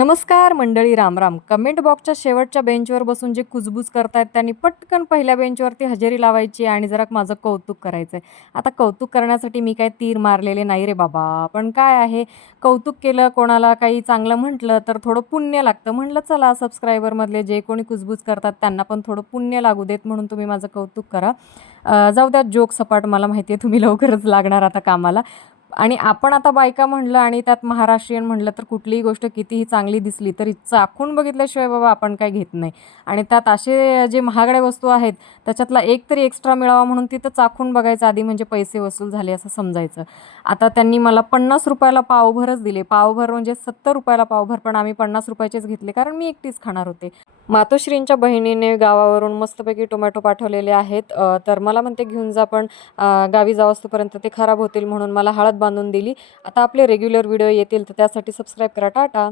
नमस्कार मंडळी, रामराम. कमेंट बॉक्सच्या शेवटच्या बेंचवर बसून जे कुजबूज करतायत त्यांनी पटकन पहिल्या बेंचवरती हजेरी लावायची आणि जरा माझं कौतुक करायचं आहे. आता कौतुक करण्यासाठी मी काय तीर मारलेले नाही रे बाबा. पण काय आहे, कौतुक केलं, कोणाला काही चांगलं म्हटलं तर थोडं पुण्य लागतं. म्हटलं चला सबस्क्रायबरमधले जे कोणी कुजबूज करतात त्यांना पण थोडं पुण्य लागू देत, म्हणून तुम्ही माझं कौतुक करा. जाऊ द्या जोक सपाट, मला माहिती आहे तुम्ही लवकरच लागणार आता कामाला. आणि आपण आता बायका म्हणलं आणि त्यात महाराष्ट्रीयन म्हणलं तर कुठलीही गोष्ट कितीही चांगली दिसली तरी चाखून बघितल्याशिवाय बाबा आपण काय घेत नाही. आणि त्यात असे जे महागड्या वस्तू आहेत त्याच्यातला एक तरी एक्स्ट्रा मिळावा म्हणून तिथं चाखून बघायचं आधी, म्हणजे पैसे वसूल झाले असं समजायचं. आता त्यांनी मला 50 रुपयाला पावभरच दिले. पावभर म्हणजे 70 रुपयाला पावभर, पण आम्ही 50 रुपयाचेच घेतले कारण मी एकटीच खाणार होते. मातोश्रींच्या बहिणीने गावावरून मस्तपैकी टोमॅटो पाठवलेले आहेत. तर मला म्हणते घेऊन जा, पण गावी जावस्तोपर्यंत ते खराब होतील म्हणून मला हळद बांधून दिली. आता आपले रेग्युलर व्हिडिओ येतील तर त्यासाठी सबस्क्राईब करा. टाटा.